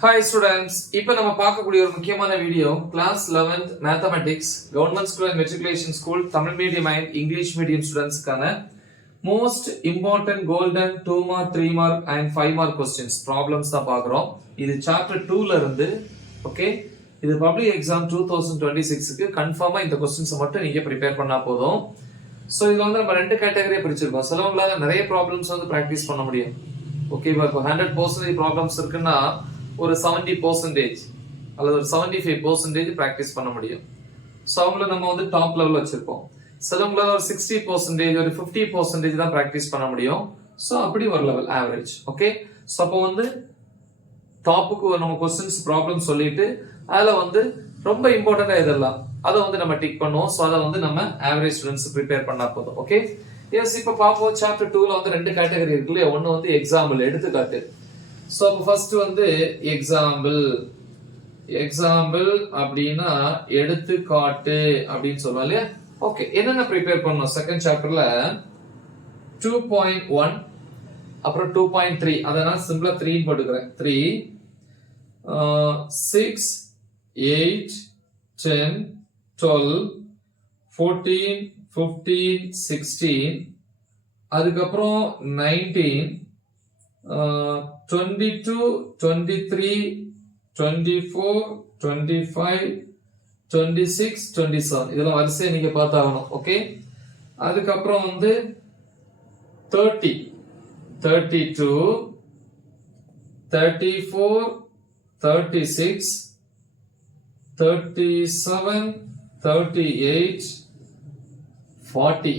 Hi students, இப்போ நம்ம பார்க்கக்கூடிய ஒரு முக்கியமான video class 11th mathematics government school and matriculation school Tamil medium and English medium ஸ்டூடெண்ட்ஸ்க்கான most important golden 2 mark 3 mark and 5 mark questions problems தான் பார்க்குறோம். இது சாப்டர் 2ல இருந்து. ஓகே, இது பப்ளிக் எக்ஸாம் 2026க்கு கன்ஃபார்மா இந்த கொஸ்டின்ஸை மட்டும் நீங்க ப்ரிப்பேர் பண்ணா போதும். ஸோ இதுல வந்து நம்ம ரெண்டு கேட்டகரியா பிரிச்சிருக்கோம். சிலவங்களால நிறைய ப்ராப்ளம்ஸ் வந்து ப்ராக்டிஸ் பண்ண முடியும். ஓகேவா? இப்போ 100% ப்ராப்ளம்ஸ் இருக்குன்னா ஒரு 70% அல்லது ஒரு 75% பிராக்டிஸ் பண்ண முடியும். ஸோ அவங்கள நம்ம வந்து டாப் லெவல் வச்சிருப்போம். சிலவங்களால ஒரு 60% ஒரு 50% தான் பிராக்டிஸ் பண்ண முடியும். ஸோ அப்படி ஒரு லெவல் ஆவரேஜ். ஓகே, ஸோ அப்போ வந்து டாப்புக்கு நம்ம கொஸ்டின்ஸ் ப்ராப்ளம் சொல்லிட்டு அதில் வந்து ரொம்ப இம்பார்ட்டண்டா இதெல்லாம் அதை வந்து நம்ம டிக் பண்ணுவோம். ஸோ அதை வந்து நம்ம ஆவரேஜ் ஸ்டூடெண்ட்ஸ் ப்ரிப்பேர் பண்ணா போதும். Okay, yes. இப்போ பார்ப்போம், சாப்டர் 2ல வந்து ரெண்டு கேட்டகரி இருக்கு இல்லையா? ஒன்று வந்து எக்ஸாம்பிள், எடுத்துக்காட்டு. சோ ஃபர்ஸ்ட் வந்து எக்ஸாம்பிள் அப்படின்னா எடுத்துக்காட்டு அப்படின்னு சொல்லுவோம் இல்லையா? ஓகே, என்னென்ன ப்ரிப்பேர் பண்ணோம்? செகண்ட் சாப்டர்ல 2.1 அப்புறம் 2.3, அதை நான் சிம்பிளா 3 போட்டுக்கிறேன். 3 6 8 10 12 14 15 16, அதுக்கப்புறம் 19 22 23 24 25 26 27 இதெல்லாம் வரிசையை நீங்க பார்த்தாகணும். ஓகே, அதுக்கப்புறம் வந்து 30 32 34 36 37 38 40.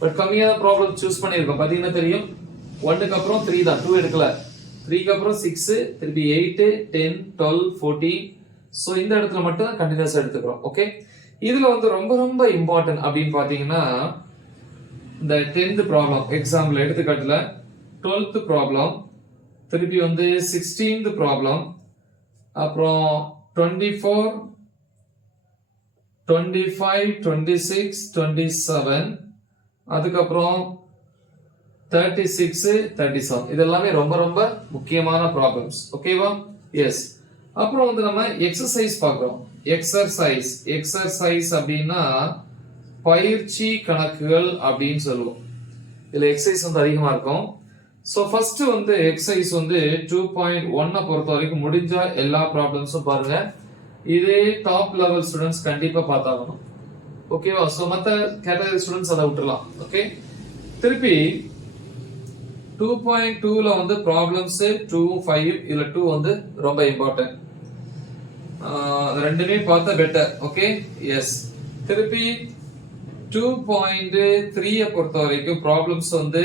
பட் கம்மியான ப்ராப்ளம் சூஸ் பண்ணியிருக்கோம். பார்த்தீங்கன்னா தெரியும், 1க்கு அப்புறம் 3 தான், 2 எடுக்கல. 3க்கு அப்புறம் 6, திருப்பி 8 10 12 14. சோ இந்த இடத்துல மட்டும் தான் கண்டினியூஸா எடுத்துக்கிறோம். ஓகே, இதுல வந்து ரொம்ப ரொம்ப இம்பார்ட்டன்ட் அப்படின்னு பாத்தீங்கன்னா இந்த 10th problem example எடுத்துக்காட்டுல 12th problem, திருப்பி வந்து 16th ப்ராப்ளம், அப்புறம் 24 25 26 27, அதுக்கப்புறம் 36 37. இதெல்லாமே ரொம்ப ரொம்ப முக்கியமான ப்ராப்ளம்ஸ். ஓகேவா? எஸ். அப்புறம் வந்து நம்ம எக்ஸசைஸ் பார்க்கிறோம். எக்ஸசைஸ் அப்படின்னா பயிற்சி கணக்குகள் அப்படின்னு சொல்லுவோம். இதுல எக்ஸசைஸ் வந்து அதிகமா இருக்கும். சோ ஃபர்ஸ்ட் வந்து எக்ஸசைஸ் வந்து 2.1 பொறுத்த வரைக்கும் முடிஞ்சா எல்லா ப்ராப்ளம்ஸும் பாருங்க. இதே டாப் லெவல் ஸ்டூடெண்ட்ஸ் கண்டிப்பா பார்த்தாகணும். ஓகேவா? சோ மத்த கேட்டகரி ஸ்டூடெண்ட்ஸ் அதை விட்டுறலாம். ஓகே, திருப்பி 2.2ல வந்து ப்ராப்ளம்ஸ் 2 5, இதுல 2 வந்து ரொம்ப இம்பார்ட்டன்ட். ரெண்டுமே பார்த்தா பெட்டர். Okay, S. திருப்பி 2.3 பொறுத்த வரைக்கும் ப்ராப்ளம்ஸ் வந்து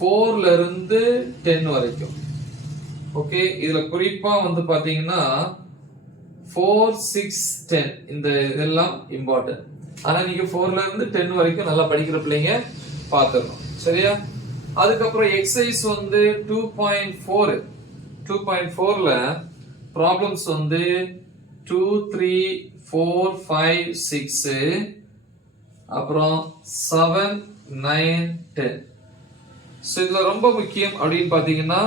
4ல இருந்து 10 வரைக்கும். ஓகே, இதுல குறிப்பா வந்து பாத்தீங்கன்னா 4 6 10 இந்த இதெல்லாம் இம்பார்ட்டன்ட். ஆனா நீங்க 4ல இருந்து 10 வரைக்கும் நல்லா படிக்கிற பிள்ளைங்க பாத்துக்கணும். சரியா? அதுக்கப்புறம் எக்ஸசைஸ் வந்து 2.4ல ப்ராப்ளம்ஸ் வந்து 2 3 4 5 6, அப்புறம் 7 9 10. சோ இதுல ரொம்ப முக்கியம் அப்படின்னு பாத்தீங்கன்னா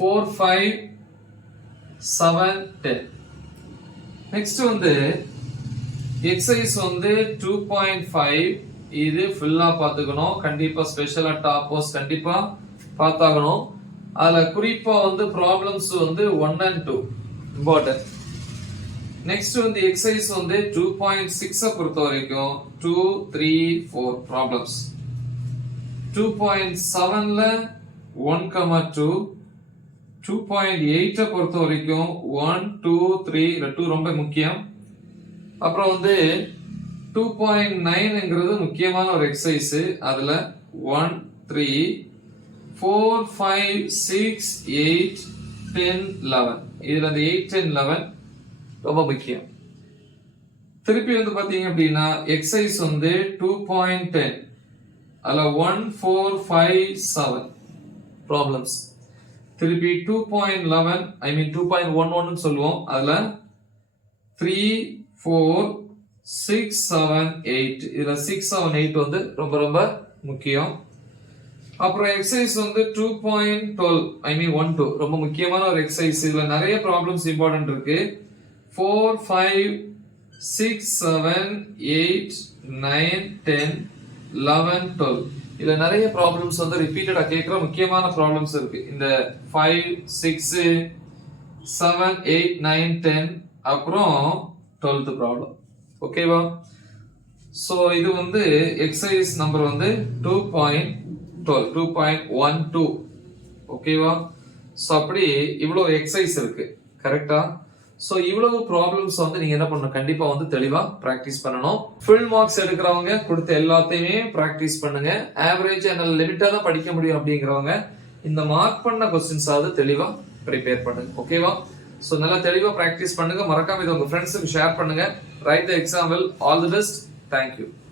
4 5 7 10. நெக்ஸ்ட் வந்து எக்ஸசைஸ் வந்து 2.5, இது ஃபுல்லா பாத்துக்கணும். கண்டிப்பா ஸ்பெஷலா டாப்போஸ் கண்டிப்பா பார்த்தாகணும். அதுல குறிப்பா வந்து ப்ராப்ளம்ஸ் வந்து 1 and 2 இம்பார்ட்டன்ட். நெக்ஸ்ட் வந்து எக்ஸசைஸ் வந்து 2.6 பொறுத்த வரைக்கும் 2 3 4 ப்ராப்ளம்ஸ். 2.7ல 1, 2. 2.8 பொறுத்த வரைக்கும் 1 2 3, 2 ரொம்ப முக்கியம். அப்புறம் வந்து 2.9ங்கிறது முக்கியமான ஒரு எக்ஸசைஸ். அதுல 1 3 4 5 6 8 10 11. இதுல அந்த 8 10 11 ரொம்ப முக்கியம். திருப்பி வந்து பாத்தீங்க அப்படின்னா எக்ஸசைஸ் வந்து 2.10, அதுல 1 4 5 7 ப்ராப்ளம்ஸ். திருப்பி 2.11 2.11 சொல்லுவோம். அதுல 3 4 6 7 8, இதுல 6 7 8 வந்து ரொம்ப ரொம்ப முக்கியம். அப்புறம் எக்ஸசைஸ் வந்து 2.12 ஐ மீன் 1-2 ரொம்ப முக்கியமான ஒரு எக்ஸசைஸ். இதுல நிறைய ப்ராப்ளம்ஸ் இம்பார்ட்டன்ட் இருக்கு. 4, 5, 6, 7, 8, 9, 10, 11, 12 இதுல நிறைய ப்ராப்ளம்ஸ் வந்து ரிப்பீட்டடா கேட்கிற முக்கியமான ப்ராப்ளம்ஸ் இருக்கு. இந்த 5, 6, 7, 8, 9, 10 அப்புறம் 12th ப்ராப்ளம். ஓகேவா? சோ இது வந்து எக்ஸசைஸ் நம்பர் வந்து 2.12 ஓகேவா? சோ அப்படி இவ்வளவு எக்ஸசைஸ் இருக்கு. கரெக்டா? சோ இவ்வளவு ப்ராப்ளம்ஸ் வந்து நீங்க என்ன பண்ணணும், கண்டிப்பா வந்து தெளிவா பிராக்டிஸ் பண்ணணும். ஃபுல் மார்க்ஸ் எடுக்கிறவங்க கொடுத்த எல்லாத்தையுமே பிராக்டிஸ் பண்ணுங்க. ஆவரேஜ் என்னால லிமிட்டா தான் படிக்க முடியும் அப்படிங்கிறவங்க இந்த மார்க் பண்ண கொஸ்டின்ஸ் ஆவது தெளிவா ப்ரிப்பேர் பண்ணுங்க. ஓகேவா? சோ நல்லா தெளிவா பிராக்டிஸ் பண்ணுங்க. மறக்காம இதை உங்க ஃப்ரெண்ட்ஸுக்கு ஷேர் பண்ணுங்க. Right the exam well. All the best. Thank you.